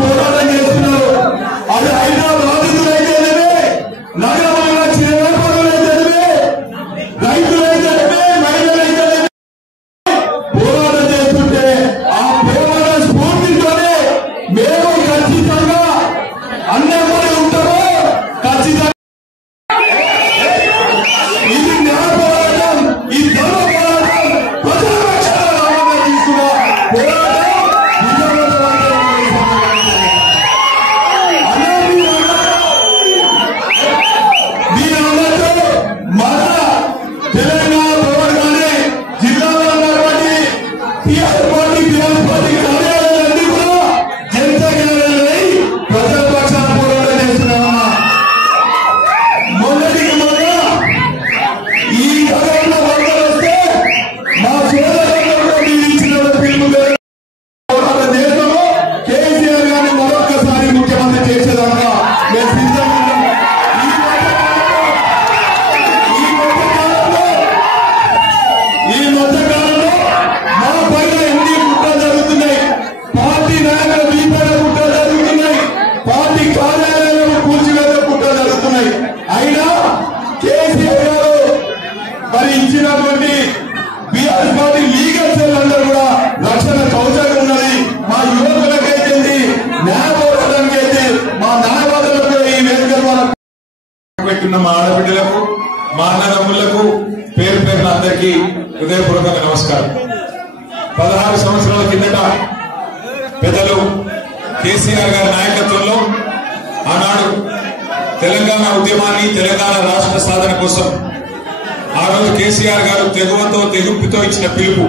పోరాటం చేస్తున్నారు. అది హైదరాబాద్ నగరంలో చిన్నపరులైతే రైతులైతే మహిళలైతే పోరాటం చేస్తుంటే ఆ పోరాట స్ఫూర్తితోనే మేము ఖచ్చితంగా అన్నమని ఉంటాము. ఖచ్చితంగా ఇది న్యాయ పోరాటం, ఈ ధర్మ పోరాటం, ప్రజల రక్షణ తీసుకున్న పోరాటం. మా ఆడబిడ్డలకు మా అన్నదమ్ములకు పేరు పేరున అందరికీ హృదయపూర్వక నమస్కారం. 16 సంవత్సరాల కిందట పెద్దలు కేసీఆర్ గారి నాయకత్వంలో ఆనాడు తెలంగాణ ఉద్యమాన్ని, తెలంగాణ రాష్ట్ర సాధన కోసం ఆ రోజు కేసీఆర్ గారు తెగువతో తెగుప్పితో ఇచ్చిన పిలుపు,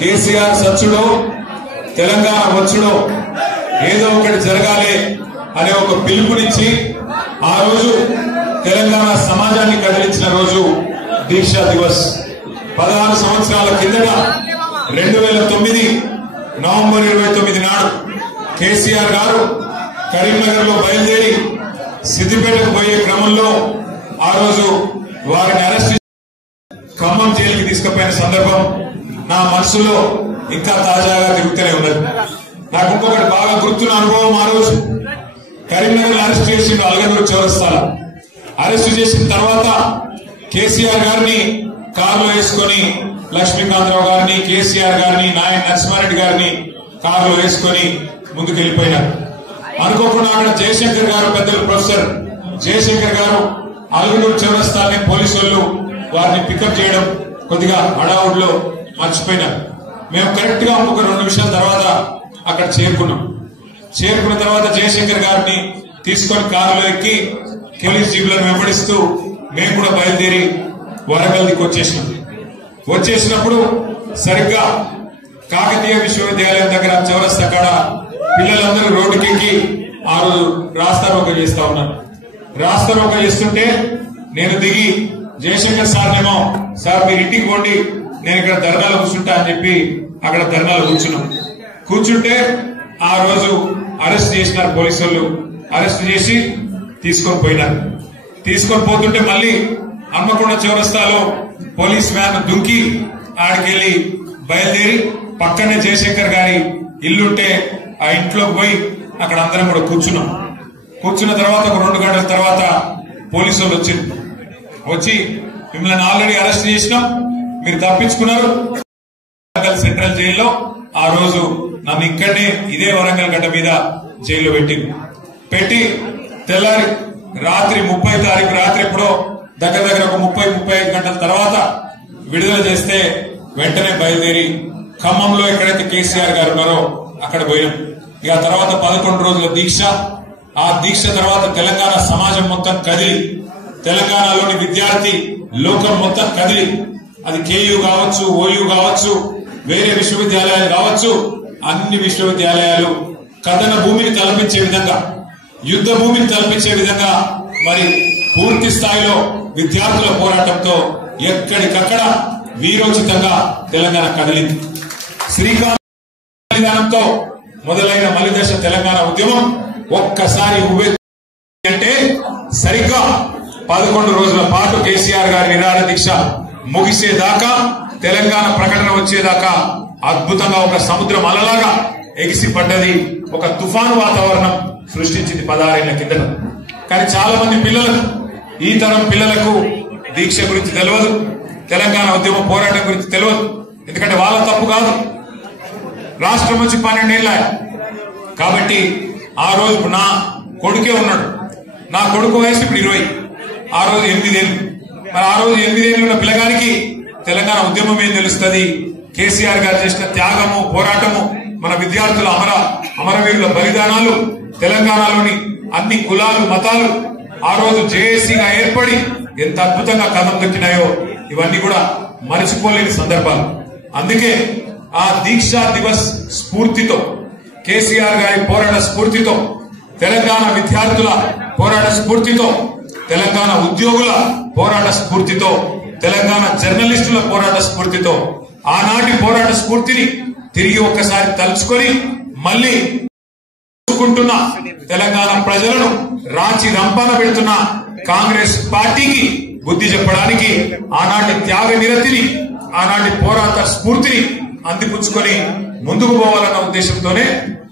కేసీఆర్ సచ్చుడో తెలంగాణ వచ్చుడో ఏదో ఒకటి జరగాలి అనే ఒక పిలుపునిచ్చి ఆ రోజు తెలంగాణ సమాజాన్ని కదిలించిన రోజు దీక్షా దివస్. 16 సంవత్సరాల కిందట 2009 నవంబర్ 29 నాడు కేసీఆర్ గారు కరీంనగర్ లో బయలుదేరి సిద్దిపేటకు పోయే క్రమంలో ఆ రోజు వారిని అరెస్ట్ ఖమ్మం జైలుకి తీసుకుపోయిన సందర్భం నా మనసులో ఇంకా తాజాగా తిరుగుతూనే ఉన్నది. నాకు ఇంకొకటి బాగా గుర్తున్న అనుభవం, ఆ రోజు కరీంనగర్ అరెస్ట్ చేసిండు అలగనూరు చౌరస్తాలో. అరెస్టు చేసిన తర్వాత కేసీఆర్ గారిని కారులో వేసుకుని లక్ష్మీకాంతరావు గారిని, కేసీఆర్ గారిని, నాయన నరసింహారెడ్డి గారిని కారులో వేసుకుని ముందుకు వెళ్ళిపోయినారు. అనుకోకుండా అక్కడ జయశంకర్ గారు, పెద్దలు ప్రొఫెసర్ జయశంకర్ గారు అలగనూరు చౌరస్తాని పోలీసు వాళ్ళు వారిని పికప్ చేయడం కొద్దిగా హడావుడిలో మర్చిపోయినారు. మేము కరెక్ట్ గా ఇంకొక 2 నిమిషాల తర్వాత అక్కడ చేరుకున్నాం. చేరుకున్న తర్వాత జయశంకర్ గారిని తీసుకొని కారులో ఎక్కి పోలీస్ జీబులను వెంబడిస్తూ మేము కూడా బయలుదేరి వరంగల్ దిక్కు వచ్చేసినాం. వచ్చేసినప్పుడు సరిగ్గా కాకతీయ విశ్వవిద్యాలయం దగ్గర చౌరస్తా కాడ పిల్లలందరూ రోడ్డుకెక్కి ఆ రోజు రాస్తారోకో చేస్తా ఉన్నారు. రాస్తారోకో చేస్తుంటే నేను దిగి జయశంకర్ సార్నేమో, సార్ మీరు ఇంటికి పోండి, నేను ఇక్కడ ధర్నాలు కూర్చుంటా అని చెప్పి అక్కడ ధర్నాలు కూర్చున్నాం. కూర్చుంటే ఆ రోజు అరెస్ట్ చేసినారు పోలీసు వాళ్ళు. అరెస్ట్ చేసి తీసుకొని పోయినారు. తీసుకొని పోతుంటే మళ్ళీ హన్మకొండ చౌరస్తాలో పోలీస్ వ్యాన్ దుంకి ఆడికెళ్లి బయలుదేరి పక్కనే జయశంకర్ గారి ఇల్లుంటే ఆ ఇంట్లోకి పోయి అక్కడ అందరం కూడా కూర్చున్నాం. కూర్చున్న తర్వాత ఒక 2 గంటల తర్వాత పోలీసు వాళ్ళు వచ్చి మిమ్మల్ని ఆల్రెడీ అరెస్ట్ చేసినాం, మీరు తప్పించుకున్నారు, సెంట్రల్ జైల్లో ఆ రోజు నన్ను ఇక్కడనే ఇదే వరంగల్ గడ్డ మీద జైల్లో పెట్టి తెల్లారి రాత్రి 30 తారీఖు రాత్రి ఎప్పుడో దగ్గర ఒక 30-35 గంటల తర్వాత విడుదల చేస్తే వెంటనే బయలుదేరి ఖమ్మంలో ఎక్కడైతే కేసీఆర్ గారు ఉన్నారో అక్కడ పోయినాం. ఇక తర్వాత 11 రోజుల దీక్ష. ఆ దీక్ష తర్వాత తెలంగాణ సమాజం మొత్తం కదిలి, తెలంగాణలోని విద్యార్థి లోకం మొత్తం కదిలి, అది కేయూ కావచ్చు, ఓయూ కావచ్చు, వేరే విశ్వవిద్యాలయాలు కావచ్చు, అన్ని విశ్వవిద్యాలయాలు కథన భూమిని తలపించే విధంగా, యుద్ధ భూమిని తలపించే విధంగా మరి పూర్తి స్థాయిలో విద్యార్థుల పోరాటంతో ఎక్కడికక్కడ వీరోచితంగా తెలంగాణ కదిలింది. శ్రీకాంత్ మొదలైన మలిదశ తెలంగాణ ఉద్యమం ఒక్కసారి అంటే సరిగ్గా 11 రోజుల పాటు కేసీఆర్ గారి నిరాహార దీక్ష ముగిసేదాకా, తెలంగాణ ప్రకటన వచ్చేదాకా అద్భుతంగా ఒక సముద్రం అలలాగా ఎగిసి పడ్డది, ఒక తుఫాను వాతావరణం సృష్టించింది 16 ఏళ్ల కిందట. కానీ చాలా మంది పిల్లలకు, ఈ తరం పిల్లలకు దీక్ష గురించి తెలియదు, తెలంగాణ ఉద్యమ పోరాటం గురించి తెలియదు. ఎందుకంటే వాళ్ళ తప్పు కాదు, రాష్ట్రం వచ్చి 12 ఏళ్ళ. కాబట్టి ఆ రోజు నా కొడుకే ఉన్నాడు, నా కొడుకు వయసు ఇప్పుడు 20, ఆ రోజు 8 ఏళ్ళు. మరి ఆ రోజు 8 ఏళ్ళు ఉన్న పిల్లగానికి తెలంగాణ ఉద్యమం ఏం తెలుస్తుంది? కేసీఆర్ గారు చేసిన త్యాగము, పోరాటము, మన విద్యార్థుల అమరవీరుల బలిదానాలు, తెలంగాణలోని అన్ని కులాలు మతాలు ఆ రోజు జేఏసీగా ఏర్పడి ఎంత అద్భుతంగా కథం దొక్కినాయో ఇవన్నీ కూడా మరచిపోలేని సందర్భాలు. అందుకే ఆ దీక్షా దివస్ స్ఫూర్తితో, కేసీఆర్ గారి పోరాట స్ఫూర్తితో, తెలంగాణ విద్యార్థుల పోరాట స్ఫూర్తితో, తెలంగాణ ఉద్యోగుల పోరాట స్ఫూర్తితో, తెలంగాణ జర్నలిస్టుల పోరాట స్ఫూర్తితో, ఆనాటి పోరాట స్ఫూర్తిని తిరిగి ఒక్కసారి తలుచుకొని మళ్ళీ తెలంగాణ ప్రజలను రాచి రంపాన పెడుతున్న కాంగ్రెస్ పార్టీకి బుద్ధి చెప్పడానికి ఆనాటి త్యాగ నిరతిని, ఆనాటి పోరాట స్ఫూర్తిని అందిపుచ్చుకొని ముందుకు పోవాలన్న ఉద్దేశంతోనే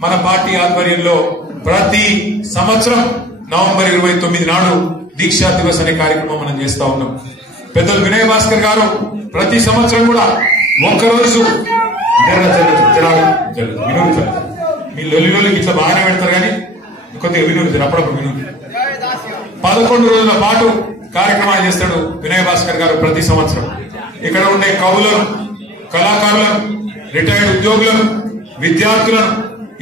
మన పార్టీ ఆధ్వర్యంలో ప్రతి సంవత్సరం నవంబర్ 29 నాడు దీక్షా దివస్ అనే కార్యక్రమం మనం చేస్తా ఉన్నాం. పెద్దలు వినయ్ భాస్కర్ గారు ప్రతి సంవత్సరం కూడా ఒక్కరోజు మీ లొల్లిలోకి ఇట్లా బాగానే పెడతారు కానీ కొద్దిగా వినూరు, అప్పుడప్పుడు వినూరు. 11 రోజుల పాటు కార్యక్రమాలు చేస్తాడు వినయ్ భాస్కర్ గారు ప్రతి సంవత్సరం. ఇక్కడ ఉండే కవులను, కళాకారులను, రిటైర్డ్ ఉద్యోగులను, విద్యార్థులను,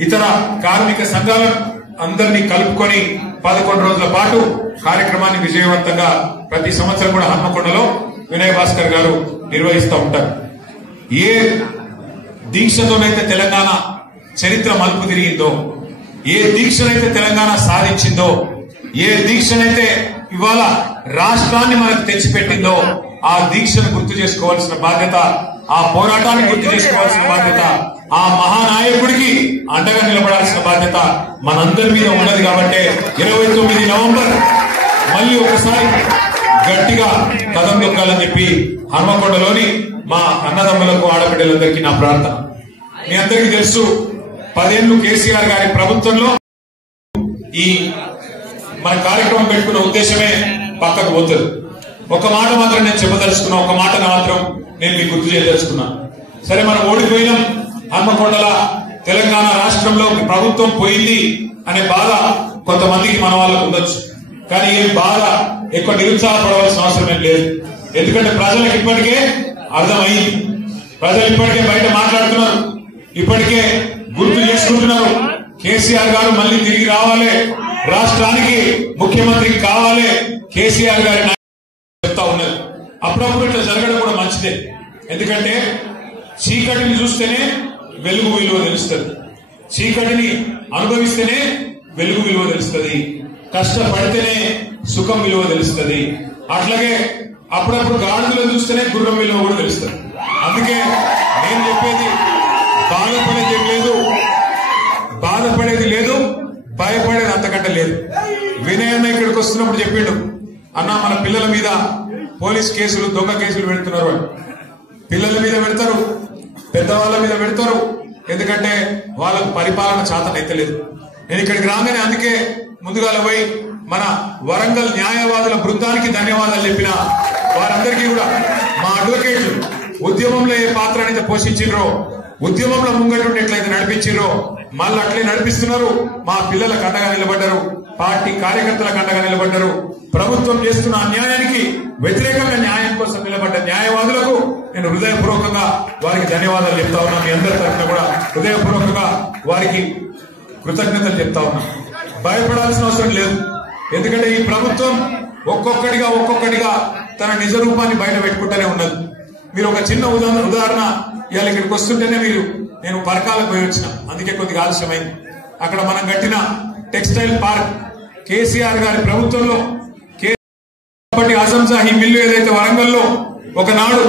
ఇతర కార్మిక సంఘాలను అందరినీ కలుపుకొని 11 రోజుల పాటు కార్యక్రమాన్ని విజయవంతంగా ప్రతి సంవత్సరం కూడా హన్మకొండలో వినయ్ భాస్కర్ గారు నిర్వహిస్తూ ఉంటారు. ఏ దీక్షతోనైతే తెలంగాణ చరిత్ర మలుపు తిరిగిందో, ఏ దీక్షనైతే తెలంగాణ సాధించిందో, ఏ దీక్షనైతే ఇవాళ రాష్ట్రాన్ని మనకు తెచ్చిపెట్టిందో ఆ దీక్షను గుర్తు చేసుకోవాల్సిన బాధ్యత, ఆ పోరాటాన్ని గుర్తు చేసుకోవాల్సిన బాధ్యత, ఆ మహానాయకుడికి అండగా నిలబడాల్సిన బాధ్యత మనందరి మీద ఉన్నది. కాబట్టి 29 నవంబర్ మళ్ళీ ఒకసారి గట్టిగా కథం దొక్కాలని చెప్పి హన్మకొండలోని మా అన్నదమ్ములకు, ఆడబిడ్డలందరికీ నా ప్రార్థన. మీ అందరికీ తెలుసు, 10 ఏళ్లు కేసీఆర్ గారి ప్రభుత్వంలో ఈ మన కార్యక్రమం పెట్టుకున్న ఉద్దేశమే పక్కకు పోతుంది. ఒక మాట మాత్రం నేను చెప్పదలుచుకున్నా, ఒక మాట మాత్రం నేను మీకు గుర్తు చేయదలుచుకున్నా. సరే, మనం ఓడిపోయినాం, హన్మకొండల తెలంగాణ రాష్ట్రంలో ప్రభుత్వం పోయింది అనే బాధ కొంతమందికి మన వాళ్ళకు ఉండొచ్చు. కానీ ఏం బాధ ఎక్కువ నిరుత్సాహపడవలసిన అవసరం ఏం లేదు. ఎందుకంటే ప్రజలకు ఇప్పటికే అర్థమైంది, ప్రజలు ఇప్పటికే బయట మాట్లాడుతున్నారు, ఇప్పటికే గుర్తు చేసుకుంటున్నారు. కేసీఆర్ గారు మళ్ళీ తిరిగి రావాలి, రాష్ట్రానికి ముఖ్యమంత్రి కావాలి, కేసీఆర్ గారి చెప్తా ఉన్నారు. అప్పుడప్పుడు ఇట్లా జరగడం కూడా మంచిదే. ఎందుకంటే చీకటిని చూస్తేనే వెలుగు విలువ తెలుస్తుంది, చీకటిని అనుభవిస్తేనే వెలుగు విలువ తెలుస్తుంది, కష్టపడితేనే సుఖం విలువ తెలుస్తుంది. అట్లాగే అప్పుడప్పుడు గాడిదలో చూస్తేనే గుర్రం విలువ కూడా తెలుస్తుంది. అందుకే నేను చెప్పేది బాధపడేది లేదు, భయపడేది అంతకంటే లేదు. వినయన్న ఇక్కడికి వస్తున్నప్పుడు చెప్పిండు, అన్న మన పిల్లల మీద పోలీస్ కేసులు, దొంగ కేసులు పెడుతున్నారు అని. పిల్లల మీద పెడతారు, పెద్దవాళ్ళ మీద పెడతారు, ఎందుకంటే వాళ్ళకు పరిపాలన చేతనైతలేదు. నేను ఇక్కడికి రాగానే అందుకే ముందుగా పోయి మన వరంగల్ న్యాయవాదుల బృందానికి ధన్యవాదాలు చెప్పిన వారందరికీ కూడా, మా అడ్వకేట్లు ఉద్యమంలో ఏ పాత్ర అయితే పోషించారో, ఉద్యమంలో ముంగటుండి ఎట్లయితే నడిపించారో మళ్ళీ అట్లే నడిపిస్తున్నారు. మా పిల్లలకు అండగా నిలబడ్డారు, పార్టీ కార్యకర్తలకు అండగా నిలబడ్డారు. ప్రభుత్వం చేస్తున్న అన్యాయానికి వ్యతిరేకంగా న్యాయం కోసం నిలబడ్డ న్యాయవాదులకు నేను హృదయపూర్వకంగా వారికి ధన్యవాదాలు చెప్తా ఉన్నా. మీ అందరి తరఫున కూడా హృదయపూర్వకంగా వారికి కృతజ్ఞతలు చెప్తా ఉన్నా. భయపడాల్సిన అవసరం లేదు, ఎందుకంటే ఈ ప్రభుత్వం ఒక్కొక్కటిగా తన నిజ రూపాన్ని బయట పెట్టుకుంటూనే ఉన్నది. మీరు ఒక చిన్న ఉదాహరణ, ఇవాళ ఇక్కడికి వస్తుంటేనే నేను పరకాలకు పోయి వచ్చిన, అందుకే కొద్దిగా ఆలస్యమైంది. అక్కడ మనం కట్టిన టెక్స్టైల్ పార్క్ కేసీఆర్ గారి ప్రభుత్వంలో అజంజాహీ మిల్లు ఏదైతే వరంగల్లో ఒకనాడు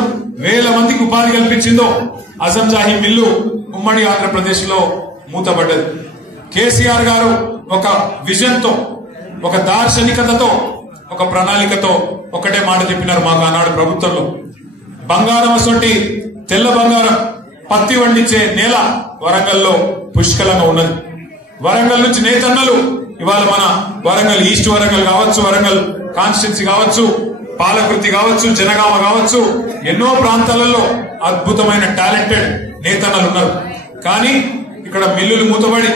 1000 మందికి ఉపాధి కల్పించిందో, అజంజాహీ మిల్లు ఉమ్మడి ఆంధ్రప్రదేశ్ లో మూతపడ్డది. కేసీఆర్ గారు ఒక విజన్ తో, ఒక దార్శనికతతో, ఒక ప్రణాళికతో ఒకటే మాట చెప్పినారు మాకు ఆనాడు ప్రభుత్వంలో. బంగారం అసొంటి తెల్ల బంగారం, పత్తి వండించే నేల వరంగల్లో పుష్కలంగా ఉన్నది. వరంగల్ నుంచి నేతన్నలు ఇవాళ మన వరంగల్ ఈస్ట్ వరంగల్ కావచ్చు, వరంగల్ కాన్స్టిట్యున్సీ కావచ్చు, పాలకుర్తి కావచ్చు, జనగామ కావచ్చు, ఎన్నో ప్రాంతాలలో అద్భుతమైన టాలెంటెడ్ నేతన్నలు ఉన్నారు. కానీ ఇక్కడ మిల్లులు మూతబడి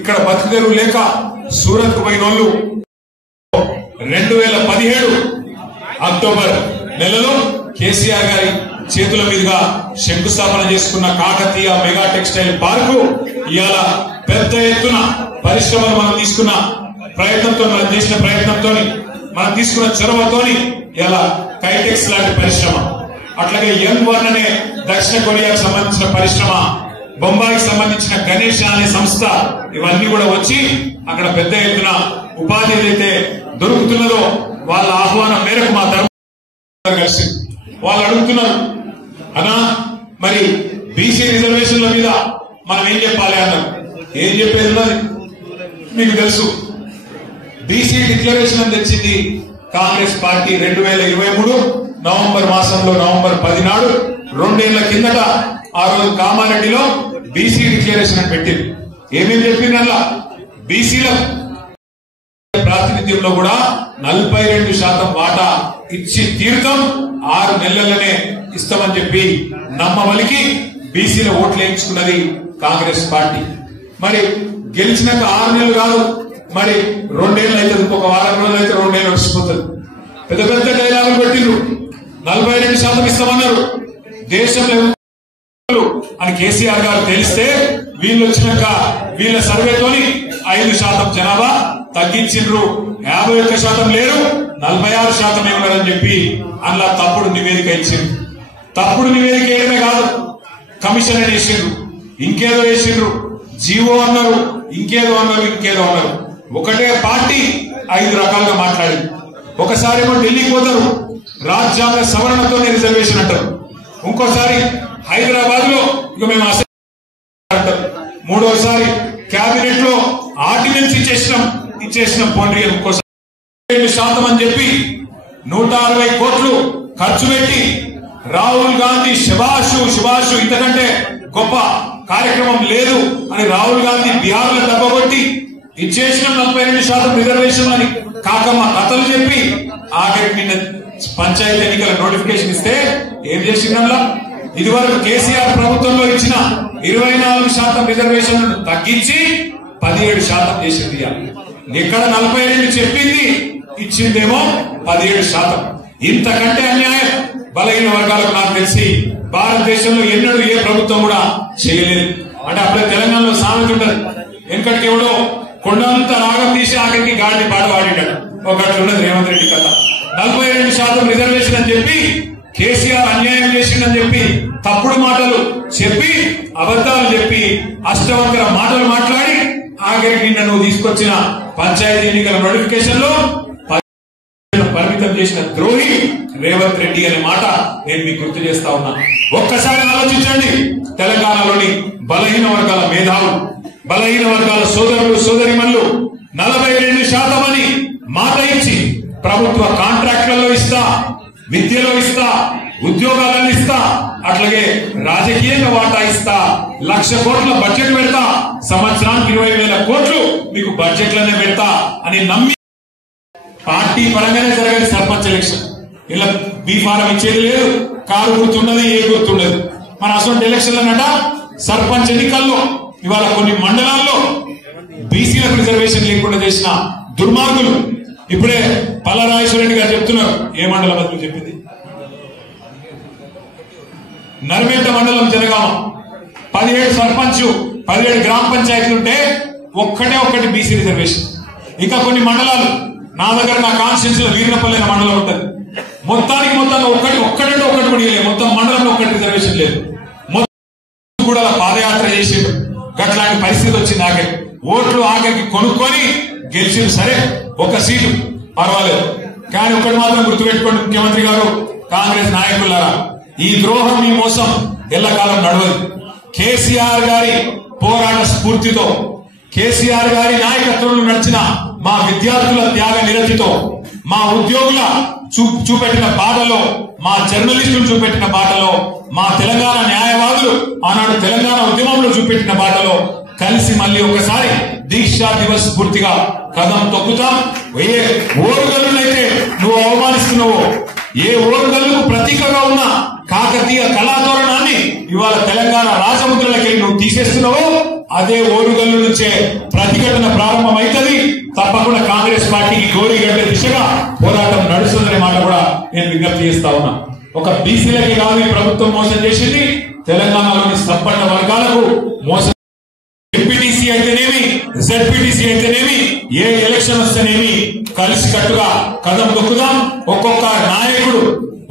ఇక్కడ బతుకుదెరువు లేక సూరత్ కు పోయిన వాళ్ళు 2017 అక్టోబర్ నెలలో కేసీఆర్ గారి చేతుల మీదుగా శంకుస్థాపన చేసుకున్న కాకతీయ మెగా టెక్స్టైల్ పార్కు ఇవాళ పెద్ద ఎత్తున పరిశ్రమలు మనం తీసుకున్న ప్రయత్నంతో, మనం చేసిన ప్రయత్నంతో, మనం తీసుకున్న చొరవతోని ఇలా కైటెక్స్ లాంటి పరిశ్రమ, అట్లాగే M1 అనే దక్షిణ కొరియాకు సంబంధించిన పరిశ్రమ, బొంబాయికి సంబంధించిన గణేష్ అనే సంస్థ, ఇవన్నీ కూడా వచ్చి అక్కడ పెద్ద ఎత్తున ఉపాధి ఏదైతే దొరుకుతున్నదో వాళ్ళ ఆహ్వానం మేరకు మా ధర్మ కలిసి వాళ్ళు అడుగుతున్నారు, అన్నా మరి బీసీ రిజర్వేషన్ల మీద మనం ఏం చెప్పాలి అన్నారు. ఏం చెప్పేది ఉన్నది మీకు తెలుసు. బీసీ డిక్లరేషన్ అని తెచ్చింది కాంగ్రెస్ పార్టీ 2023 నవంబర్ మాసంలో, నవంబర్ 10 నాడు, 2 ఏళ్ల కిందట ఆ రోజు కామారెడ్డిలో బీసీ డిక్లరేషన్ అని పెట్టింది. ఏమేమి చెప్పిందల్లా బీసీల ప్రాతినిధ్యంలో కూడా 42% వాటా ఇచ్చి తీర్థం 6 నెలలనే ఇస్తామని చెప్పి నమ్మవలికి బీసీల ఓట్లు వేయించుకున్నది కాంగ్రెస్ పార్టీ. మరి గెలిచినాక 6 నెలలు కాదు, మరి 2 ఏళ్ళు అయితే, ఇంకొక వారం రోజులు అయితే 2 ఏళ్ళు వచ్చిపోతుంది. పెద్ద పెద్ద డైలాగులు పెట్టిండ్రు. 42% ఇస్తామన్నారు. దేశంలో అని కేసీఆర్ గారు తెలిస్తే వీళ్ళు వచ్చినాక వీళ్ళ సర్వేతోని 5% జనాభా తగ్గించిండ్రు. 51% లేరు, 46% ఉన్నారని చెప్పి అందులో తప్పుడు నివేదిక ఇచ్చిండ్రు. తప్పుడు నివేదిక వేయడమే కాదు, కమిషన్ వేసిండ్రు, ఇంకేదో వేసిండ్రు, జీవో అన్నారు, ఇంకేదో అన్నారు, ఇంకేదో అన్నారు. ఒకటే పార్టీ 5 రకాలుగా మాట్లాడింది. ఒకసారి ఏమో ఢిల్లీకి పోతారు, రాజ్యాంగ సవరణతోనే రిజర్వేషన్ అంటారు. ఇంకోసారి హైదరాబాద్ లో ఇక మేము అంటారు. మూడోసారి కేబినెట్ లో ఆర్డినెన్స్ ఇచ్చేసినాం పోండి. ఇంకోసారి 7% అని చెప్పి 160 కోట్లు ఖర్చు పెట్టి రాహుల్ గాంధీ శుభాషు ఇంతకంటే గొప్ప కార్యక్రమం లేదు అని రాహుల్ గాంధీ బీహార్ లో దెబ్బకొట్టి ఇచ్చేసినాం 42% రిజర్వేషన్ అని కాకమ్మ కథలు చెప్పి ఆఖరికి నిన్న పంచాయతీ ఎన్నికల నోటిఫికేషన్ ఇస్తే ఏం చేసిందల్లా ఇదివరకు కేసీఆర్ ప్రభుత్వంలో ఇచ్చిన 24% రిజర్వేషన్ తగ్గించి 17% చేసింది. ఇక్కడ 42 చెప్పింది, ఇచ్చిందేమో 17%. ఇంతకంటే అన్యాయం బలహీన వర్గాలకు నాకు తెలిసి భారతదేశంలో ఎన్నడూ ఏ ప్రభుత్వం కూడా చేయలేదు. అంటే అప్పుడే తెలంగాణలో సామెత ఉండదు, వెనకటికి ఎవడో కొండంత రాగం తీసి ఆఖరికి గాడిని పాడవాడినాడు. ఒకట్లున్నది రేవంత్ రెడ్డి కథ. 42% రిజర్వేషన్ అని చెప్పి కేసీఆర్ అన్యాయం చేసిందని చెప్పి తప్పుడు మాటలు చెప్పి అబద్దాలు చెప్పి అష్టవంకర మాటలు మాట్లాడి ఆఖరికి నిన్న నువ్వు తీసుకొచ్చిన పంచాయతీ ఎన్నికల నోటిఫికేషన్ లో పరిమితం చేసిన ద్రోహి రేవంత్ రెడ్డి అనే మాట నేను మీకు గుర్తు చేస్తా ఉన్నా. ఒక్కసారి ఆలోచించండి. తెలంగాణలోని బలహీన వర్గాల మేధావులు, బలహీన వర్గాల సోదరులు సోదరిమణులు 42% అని మాట ఇచ్చి ప్రభుత్వ కాంట్రాక్టులలో ఇస్తా, విద్యలో ఇస్తా, ఉద్యోగాలను ఇస్తా, అట్లాగే రాజకీయంగా వాటా ఇస్తా, 1,00,000 కోట్ల బడ్జెట్ పెడతా, సంవత్సరానికి 20,000 కోట్లు మీకు బడ్జెట్లనే పెడతా అని నమ్మి పార్టీ పరంగానే జరగని సర్పంచ్ ఎలక్షన్. ఇలా బీఫారం ఇచ్చేది లేదు, కారు గుర్తున్నది, ఏ గుర్తుండదు. మన అసలు ఎలక్షన్లనట సర్పంచ్ ఎన్నికల్లో ఇవాళ కొన్ని మండలాల్లో బీసీలకు రిజర్వేషన్ లేకుండా చేసిన దుర్మార్గులు ఇప్పుడే పల్లరాజేశ్వరరెడ్డి గారు చెప్తున్నారు. ఏ మండలం అని చెప్పింది? నర్మేట మండలం జనగామ 17 సర్పంచ్ 17 గ్రామ పంచాయతీలుంటే ఒక్కటి బీసీ రిజర్వేషన్. ఇంకా కొన్ని మండలాలు నా దగ్గర నా కాన్స్టిట్యూన్సీలో వీరపల్లి అనే మండలం ఉంటుంది. మొత్తానికి ఒక్కటంటే ఒకటి కూడా లేదు. మొత్తం మండలంలో ఒకటి రిజర్వేషన్ లేదు. మొత్తం కూడా పాదయాత్ర చేసి గట్లాంటి పరిస్థితి వచ్చింది. ఆఖరి ఓట్లు ఆఖరికి కొనుక్కొని గెలిచి సరే 1 సీటు పర్వాలేదు. కానీ ఒకటి మాత్రం గుర్తుపెట్టుకోండి ముఖ్యమంత్రి గారు, కాంగ్రెస్ నాయకులారా, ఈ ద్రోహం ఈ మోసం ఎల్లకాలం నడవదు. కేసీఆర్ గారి పోరాట స్ఫూర్తితో, కేసీఆర్ గారి నాయకత్వంలో నడిచిన మా విద్యార్థుల త్యాగ నిరతితో, మా ఉద్యోగుల చూపెట్టిన బాటలో, మా జర్నలిస్టులు చూపెట్టిన బాటలో, మా తెలంగాణ న్యాయవాదులు ఆనాడు తెలంగాణ ఉద్యమంలో చూపెట్టిన బాటలో కలిసి మళ్ళీ ఒకసారి దీక్షా దివస్ పూర్తిగా కదం తొక్కుతాం. ఏ ఓరుగల్లునైతే నువ్వు అవమానిస్తున్నావో, ఏ ఓరుగల్లుకు ప్రతీకగా ఉన్న కాకతీయ కళాతోరణాన్ని ఇవాళ తెలంగాణ రాజముద్రలకి నువ్వు తీసేస్తున్నావో, అదే ఓరుగల్లు నుంచే ప్రతిఘటన ప్రారంభమైతుంది. తప్పకుండా కాంగ్రెస్ పార్టీకి గోరిగడ్డ దిశగా పోరాటం నడుస్తుందనే మాట కూడా నేను విజ్ఞప్తి చేస్తా ఉన్నా. ఒక బీసీలకి కాదు ఈ ప్రభుత్వం మోసం చేసింది, తెలంగాణలోని సంపన్న వర్గాలకు మోసం. ఎంపీటీసీ అయితేనేమి, జెడ్పీటీసీ అయితేనేమి, ఏ ఎలక్షన్ వస్తేనేమి కలిసి కట్టుగా కదం తొక్కుదాం. ఒక్కొక్క నాయకుడు,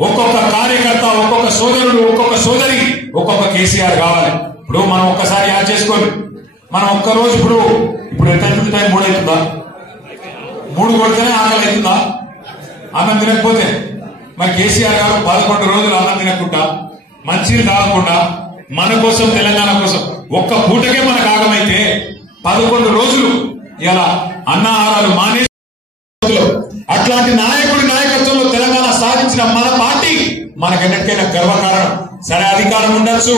ఒక్కొక్క కార్యకర్త, ఒక్కొక్క సోదరుడు, ఒక్కొక్క సోదరి, ఒక్కొక్క కేసీఆర్ కావాలి. ఇప్పుడు మనం ఒక్కసారి యాడ్ చేసుకోండి. మనం ఒక్కరోజు ఇప్పుడు ఎంత అవుతుంది? టైం 3 అవుతుందా? 3 కొడితేనే ఆకలి అవుతుందా? అన్నం తినకపోతే మరి కేసీఆర్ గారు 11 రోజులు అన్నం తినకుండా, మంచిని తాగకుండా, మన కోసం, తెలంగాణ కోసం ఒక్క పూటకే మనకు ఆగమైతే 11 రోజులు ఇలా అన్నాహారాలు మానేసి, అట్లాంటి నాయకుడి నాయకత్వంలో తెలంగాణ సాధించిన మన పార్టీ మనకెన్నటికైనా గర్వకారణం. సరే, అధికారం ఉండొచ్చు,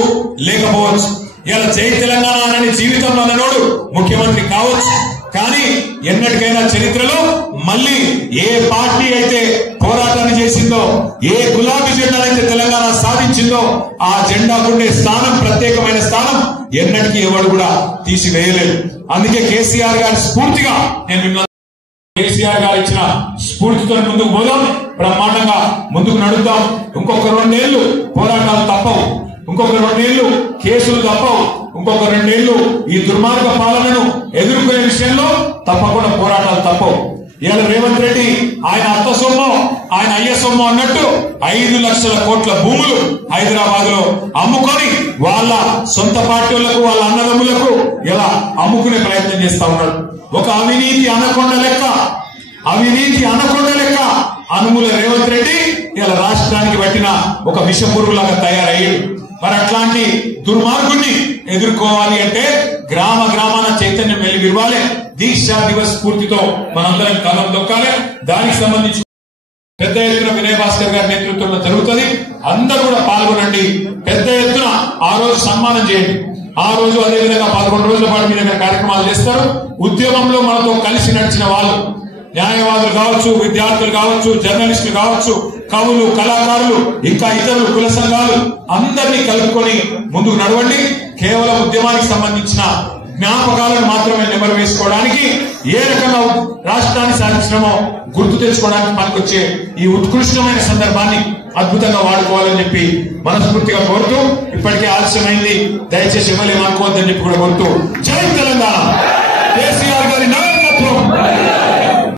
లేకపోవచ్చు. ఇలా జై తెలంగాణ అనే జీవితంలో అన్నోడు ముఖ్యమంత్రి కావచ్చు, కానీ ఎన్నటికైనా చరిత్రలో మళ్ళీ ఏ పార్టీ అయితే పోరాటాన్ని చేసిందో, ఏ గులాబీ జెండానైతే తెలంగాణ సాధించిందో, ఆ జెండాకుండే స్థానం, ప్రత్యేకమైన స్థానం ఎన్నటికీ ఎవరు కూడా తీసివేయలేదు. అందుకే కేసీఆర్ గారి స్ఫూర్తిగా నేను కేసీఆర్ గారు ఇచ్చిన స్ఫూర్తితో ముందుకు పోదాం, బ్రహ్మాండంగా ముందుకు నడుద్దాం. ఇంకొక 2 ఏళ్లు పోరాటాలు తప్పవు, ఇంకొక 2 ఏళ్లు కేసులు తప్పవు, ఇంకొక 2 ఏళ్లు ఈ దుర్మార్గ పాలనను ఎదుర్కొనే విషయంలో తప్పకుండా పోరాటాలు తప్పవు. ఇవాళ రేవంత్ రెడ్డి ఆయన అత్త సొమ్ము, ఆయన అయ్య సొమ్ము అన్నట్టు 5 లక్షల కోట్ల భూములు హైదరాబాద్ లో అమ్ముకొని వాళ్ళ సొంత పార్టీలకు, వాళ్ళ అన్నదమ్ములకు ఇలా అమ్ముకునే ప్రయత్నం చేస్తా ఉన్నాడు. ఒక అవినీతి అనకొండ లెక్క అనుముల రేవంత్ రెడ్డి ఇలా రాష్ట్రానికి పట్టిన ఒక విషపురుగులాగా తయారయ్యాడు. మరి అట్లాంటి దుర్మార్గుణ్ణి ఎదుర్కోవాలి అంటే గ్రామాన చైతన్యం వెలిగివ్వాలి. దీక్షా దివస్ స్ఫూర్తితో మనందరం కదం తొక్కాలి. దానికి సంబంధించి పెద్ద ఎత్తున వినయ్ భాస్కర్ గారి నేతృత్వంలో జరుగుతుంది. అందరూ కూడా పాల్గొనండి. పెద్ద ఎత్తున ఆ రోజు సన్మానం చేయండి. ఆ రోజు అదేవిధంగా 11 రోజుల పాటు మీ దగ్గర కార్యక్రమాలు చేస్తారు. ఉద్యమంలో మనతో కలిసి నడిచిన వాళ్ళు, న్యాయవాదులు కావచ్చు, విద్యార్థులు కావచ్చు, జర్నలిస్టులు కావచ్చు, కవులు, కళాకారులు, ఇంకా ఇతరులు, కుల సంఘాలు అందరినీ కలుపుకొని ముందుకు నడవండి. కేవలం ఉద్యమానికి సంబంధించిన జ్ఞాపకాలను మాత్రమే నెమరు వేసుకోవడానికి, ఏ రకంగా రాష్ట్రాన్ని సాధించడమో గుర్తు తెచ్చుకోవడానికి పనికొచ్చే ఈ ఉత్కృష్టమైన సందర్భాన్ని అద్భుతంగా వాడుకోవాలని చెప్పి మనస్ఫూర్తిగా కోరుతూ, ఇప్పటికే ఆలస్యమైంది, దయచేసి ఎమ్మెల్యే అనుకోవద్దని చెప్పి కూడా కోరుతూ, జై తెలంగాణ.